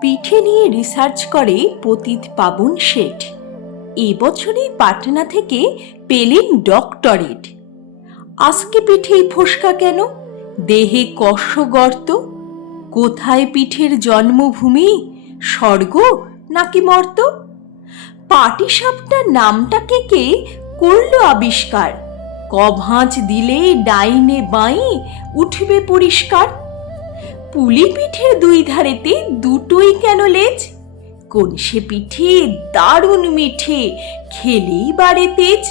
পিঠে নিয়ে রিসার্চ করে পতিত পাবন শেঠ। এবছরই পাটনা থেকে পেলেন ডক্টরেট। আজকে পিঠেই ফোসকা কেন, দেহে কষ গর্ত? কোথায় পিঠের জন্মভূমি, স্বর্গ নাকি মর্ত? পাটিসাপটার নামটাকে কে করলো আবিষ্কার? কভাঁচ দিলে ডাইনে বাঁয়ে উঠবে পরিষ্কার। পুলি পিঠের দুই ধারেতে দুটোই কেন লেজ? কোন সে পিঠে দারুণ মিঠে, খেলেই বাড়ে তেজ?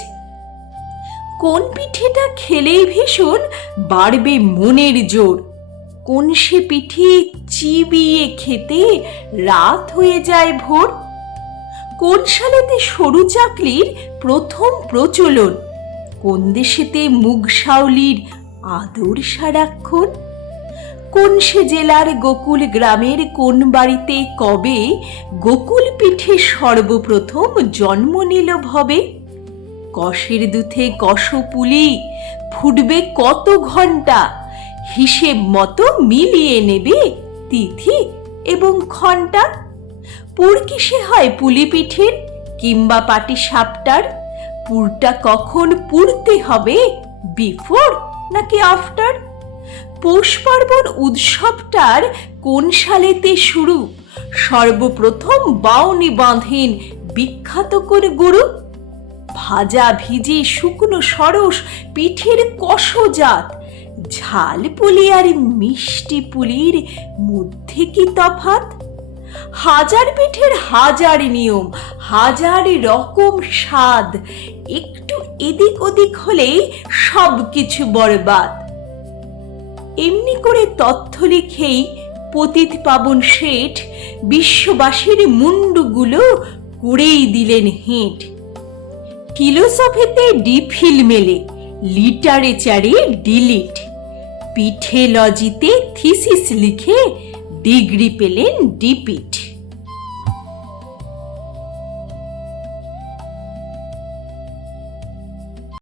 কোন পিঠেটা খেলেই ভীষণ বাড়বে মনের জোর? কোন সে পিঠে চিবিয়ে খেতে রাত হয়ে যায় ভোর? কোন সালেতে সরু চাকলির প্রথম প্রচলন? কোন দেশেতে মুগশাওলির আদর সারাক্ষণ? কোন সে জেলার গোকুল গ্রামের কোন বাড়িতে কবে গোকুল পিঠে সর্বপ্রথম জন্ম নিল ভবে? কষের দুধে কষ পুলি ফুটবে কত ঘন্টা, হিসেব মতো মিলিয়ে নেবে তিথি এবং ঘন্টা। পুর কিসে হয় পুলি পিঠের কিংবা পাটিসাপটার? পুরটা কখন পুড়তে হবে, বিফোর নাকি আফটার? পৌষ পার্বণ উৎসবটার কোন সালেতে শুরু? সর্বপ্রথম বাউনি বাঁধেন বিখ্যাত কোন গুরু? ভাজা ভিজে শুকনো সরস পিঠের কষজাত, ঝাল পুলি আর মিষ্টি পুলির মধ্যে কি তফাৎ? হাজার পিঠের হাজার নিয়ম, হাজার রকম স্বাদ, একটু এদিক ওদিক হলেই সব কিছু বরবাদ। এমনি করে তথ্য লিখেই পতিত পাবন শেঠ বিশ্ববাসীর মুন্ডুগুলো করেই দিলেন হেঁট। ফিলোসফিতে ডিফিল মেলে, লিটারেচারে ডিলিট, পিঠে লজিতে থিসিস লিখে ডিগ্রি পেলেন ডিপিট।